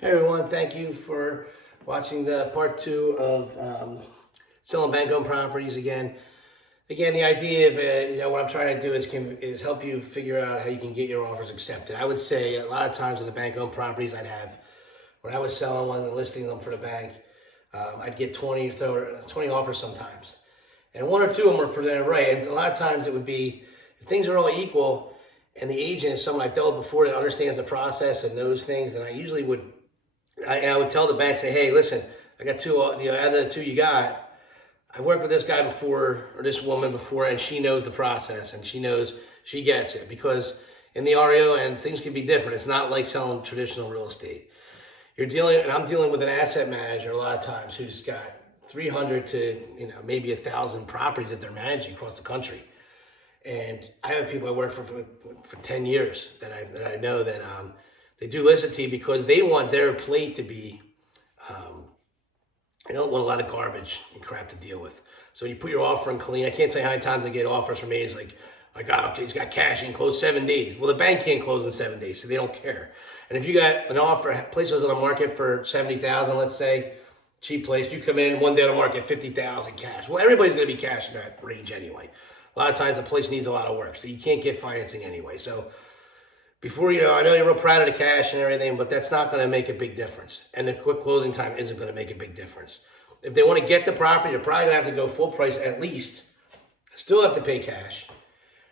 Hey everyone, thank you for watching the part two of selling bank-owned properties again. Again, the idea of what I'm trying to do is help you figure out how you can get your offers accepted. I would say a lot of times with the bank-owned properties when I was selling one and listing them for the bank, I'd get 20 offers sometimes, and one or two of them were presented right. And a lot of times it would be if things are all equal, and the agent is someone I dealt with before that understands the process and knows things, and I would tell the bank, say, hey, listen, I got two, out of the two you got, I worked with this guy before, or this woman before, and she knows the process, and she gets it. Because in the REO, and things can be different. It's not like selling traditional real estate. I'm dealing with an asset manager a lot of times who's got 300 to, maybe 1,000 properties that they're managing across the country. And I have people I worked for 10 years that I know that they do listen to you because they want their plate to be, they don't want a lot of garbage and crap to deal with. So when you put your offer in clean, I can't tell you how many times I get offers from me. It's like, oh, okay, he's got cash, he can close 7 days. Well, the bank can't close in 7 days, so they don't care. And if you got an offer, place was on the market for $70,000, let's say, cheap place, you come in one day on the market, $50,000 cash. Well, everybody's going to be cash in that range anyway. A lot of times the place needs a lot of work, so you can't get financing anyway. So before, I know you're real proud of the cash and everything, but that's not going to make a big difference. And the quick closing time isn't going to make a big difference. If they want to get the property, they're probably going to have to go full price at least. Still have to pay cash.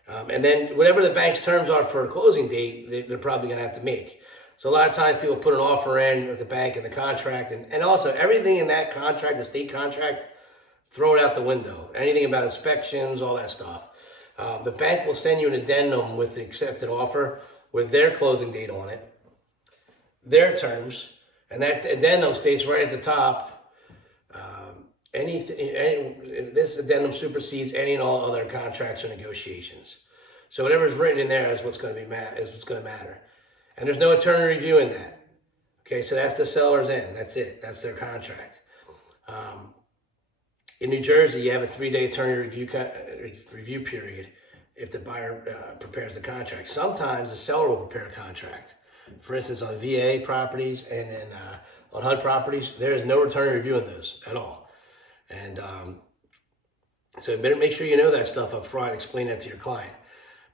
And then whatever the bank's terms are for a closing date, they're probably going to have to make. So a lot of times people put an offer in with the bank and the contract. And also everything in that contract, the state contract, throw it out the window. Anything about inspections, all that stuff. The bank will send you an addendum with the accepted offer with their closing date on it, their terms, and that addendum states right at the top, this addendum supersedes any and all other contracts or negotiations. So whatever's written in there is what's going to matter. And there's no attorney review in that. Okay, so that's the seller's end. That's it. That's their contract. In New Jersey, you have a 3-day attorney review period if the buyer prepares the contract. Sometimes the seller will prepare a contract. For instance, on VA properties and then on HUD properties, there is no attorney review in those at all. And so better make sure you know that stuff up front. Explain that to your client.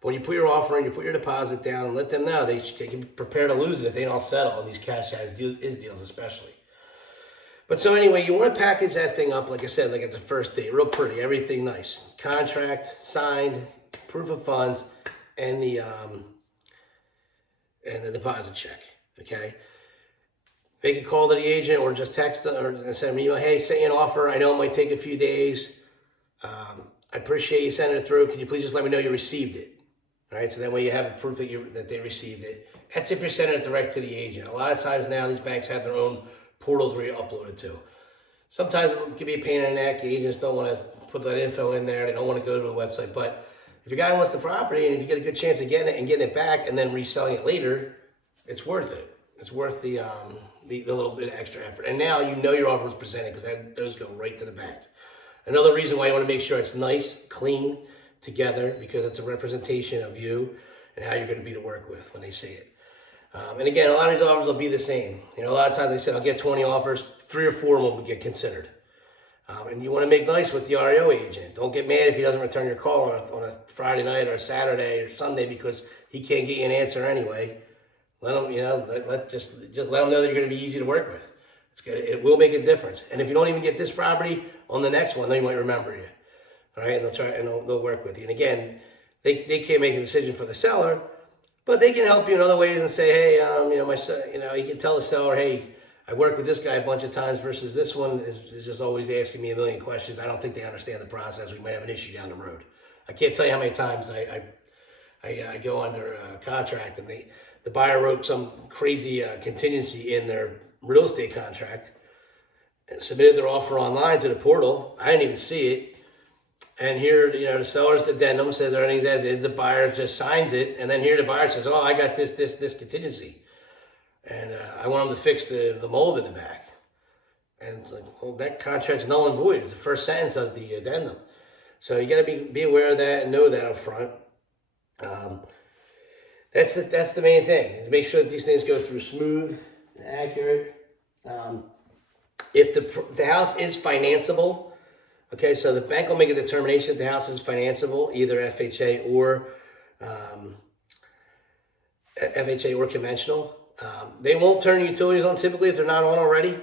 But when you put your offer in, you put your deposit down, and let them know they can prepare to lose it if they don't settle on these cash as deals especially. But so anyway, you want to package that thing up, like I said, like it's a first date, real pretty, everything nice. Contract, signed, proof of funds, and the deposit check, okay? Make a call to the agent or just text them or send them an email. Hey, send you an offer. I know it might take a few days. I appreciate you sending it through. Can you please just let me know you received it? All right, so that way you have a proof that they received it. That's if you're sending it direct to the agent. A lot of times now these banks have their own portals where you upload it to. Sometimes it can be a pain in the neck. Agents don't want to put that info in there. They don't want to go to the website. But if your guy wants the property and if you get a good chance of getting it back and then reselling it later, it's worth it. It's worth the little bit of extra effort. And now you know your offer was presented because those go right to the bank. Another reason why you want to make sure it's nice, clean, together, because it's a representation of you and how you're going to be to work with when they see it. And again, a lot of these offers will be the same. A lot of times they said, I'll get 20 offers, 3 or 4 of them will get considered. And you want to make nice with the REO agent. Don't get mad if he doesn't return your call on a Friday night or Saturday or Sunday because he can't get you an answer anyway. Let him, just let him know that you're going to be easy to work with. It will make a difference. And if you don't even get this property, on the next one, they might remember you. All right, and they'll work with you. And again, they can't make a decision for the seller, but they can help you in other ways and say, hey, my son, you can tell the seller, hey, I worked with this guy a bunch of times versus this one is just always asking me a million questions. I don't think they understand the process. We might have an issue down the road. I can't tell you how many times I go under a contract and the buyer wrote some crazy contingency in their real estate contract and submitted their offer online to the portal. I didn't even see it. And here, the seller's addendum says everything's as is. The buyer just signs it. And then here the buyer says, oh, I got this contingency. And I want them to fix the mold in the back. And it's like, well, that contract's null and void. It's the first sentence of the addendum. So you got to be aware of that and know that up front. That's the main thing, is make sure that these things go through smooth accurate. If the house is financeable, okay, so the bank will make a determination if the house is financeable, either FHA or conventional. They won't turn utilities on typically if they're not on already.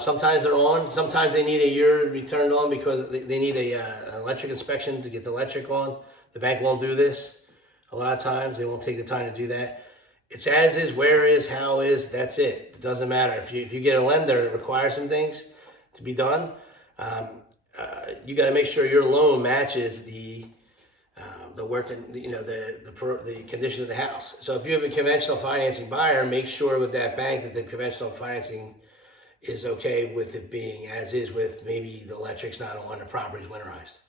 Sometimes they're on. Sometimes they need a year to be turned on because they need an electric inspection to get the electric on. The bank won't do this. A lot of times they won't take the time to do that. It's as is, where is, how is, that's it. It doesn't matter. If you get a lender that requires some things to be done, you got to make sure your loan matches the work, the condition of the house. So if you have a conventional financing buyer, make sure with that bank that the conventional financing is okay with it being as is, with maybe the electric's not on, the property's winterized.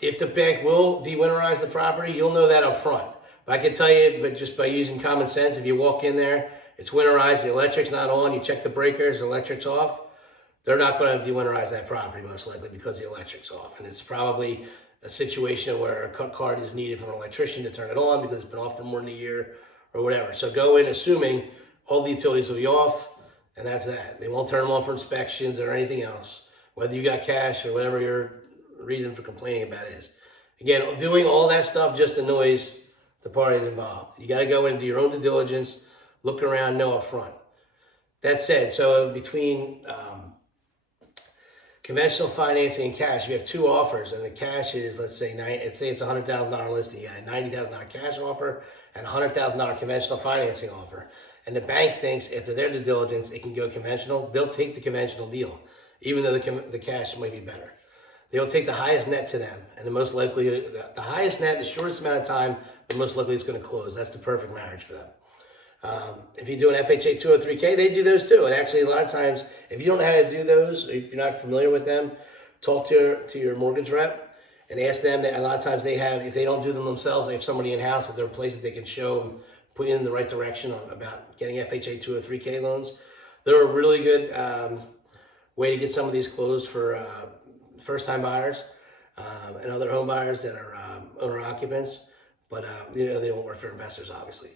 If the bank will de-winterize the property, you'll know that up front. But I can tell you, but just by using common sense, if you walk in there, it's winterized, the electric's not on, you check the breakers, the electric's off, they're not going to de-winterize that property most likely because the electric's off. And it's probably a situation where a cut card is needed from an electrician to turn it on because it's been off for more than a year or whatever. So go in assuming all the utilities will be off, and that's that. They won't turn them on for inspections or anything else, whether you got cash or whatever your reason for complaining about is. Again, doing all that stuff just annoys the parties involved. You got to go into your own due diligence, look around, know up front. That said, so between conventional financing and cash, you have two offers, and the cash is, let's say it's a $100,000 listing. You got a $90,000 cash offer and a $100,000 conventional financing offer. And the bank thinks after their due diligence, it can go conventional. They'll take the conventional deal, even though the cash might be better. They'll take the highest net to them, and the most likely, the highest net, the shortest amount of time, the most likely it's going to close. That's the perfect marriage for them. If you do an FHA 203K, they do those too. And actually, a lot of times, if you don't know how to do those, if you're not familiar with them, talk to your mortgage rep and ask them. That a lot of times they have, if they don't do them themselves, they have somebody in-house at their place that they can show them, put you in the right direction about getting FHA 203K loans. They're a really good way to get some of these closed for first-time buyers and other home buyers that are owner-occupants. But they don't work for investors, obviously.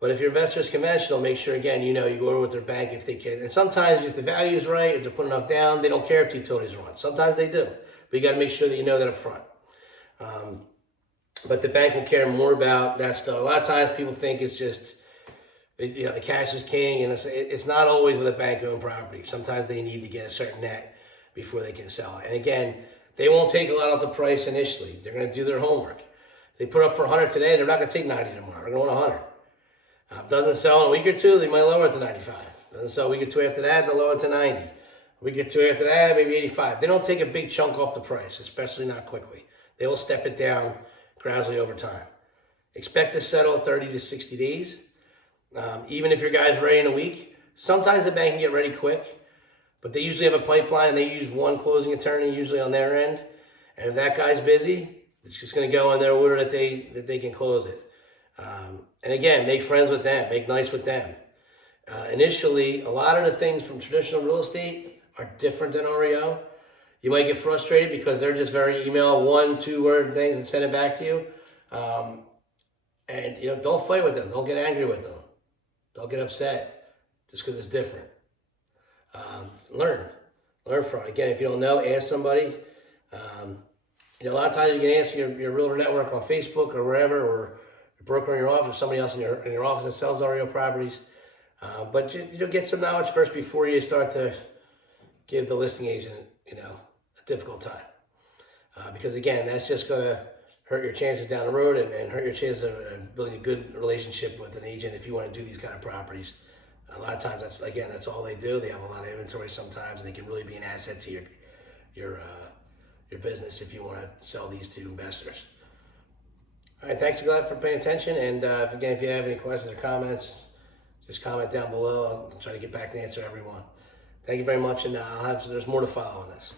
But if your investor is conventional, make sure, again, you go over with their bank if they can. And sometimes if the value is right, if they're putting enough down, they don't care if the utilities are on. Sometimes they do. But you got to make sure that you know that up front. But the bank will care more about that stuff. A lot of times people think it's just, the cash is king. And it's not always with a bank-owned property. Sometimes they need to get a certain net before they can sell it. And again, they won't take a lot off the price initially. They're going to do their homework. If they put up for 100 today, they're not going to take 90 tomorrow. They're going to want 100. Doesn't sell in a week or two, they might lower it to 95. Doesn't sell a week or two after that, they'll lower it to 90. A week or two after that, maybe 85. They don't take a big chunk off the price, especially not quickly. They will step it down gradually over time. Expect to settle 30 to 60 days. Even if your guy's ready in a week, sometimes the bank can get ready quick, but they usually have a pipeline and they use one closing attorney usually on their end. And if that guy's busy, it's just going to go in their order that they can close it. And again, make friends with them, make nice with them. Initially, a lot of the things from traditional real estate are different than REO. You might get frustrated because they're just very email 1-2 word things and send it back to you. And don't fight with them. Don't get angry with them. Don't get upset just because it's different. Learn from it. Again, if you don't know, ask somebody. A lot of times you can ask your realtor network on Facebook or wherever, or your broker in your office, or somebody else in your office that sells REO properties. But get some knowledge first before you start to give the listing agent a difficult time. Because again, that's just going to hurt your chances down the road and hurt your chances of building a good relationship with an agent if you want to do these kind of properties. A lot of times that's all they do. They have a lot of inventory sometimes, and they can really be an asset to your business if you want to sell these to investors. All right, thanks a lot for paying attention. And if you have any questions or comments, just comment down below. I'll try to get back to answer everyone. Thank you very much, and there's more to follow on this.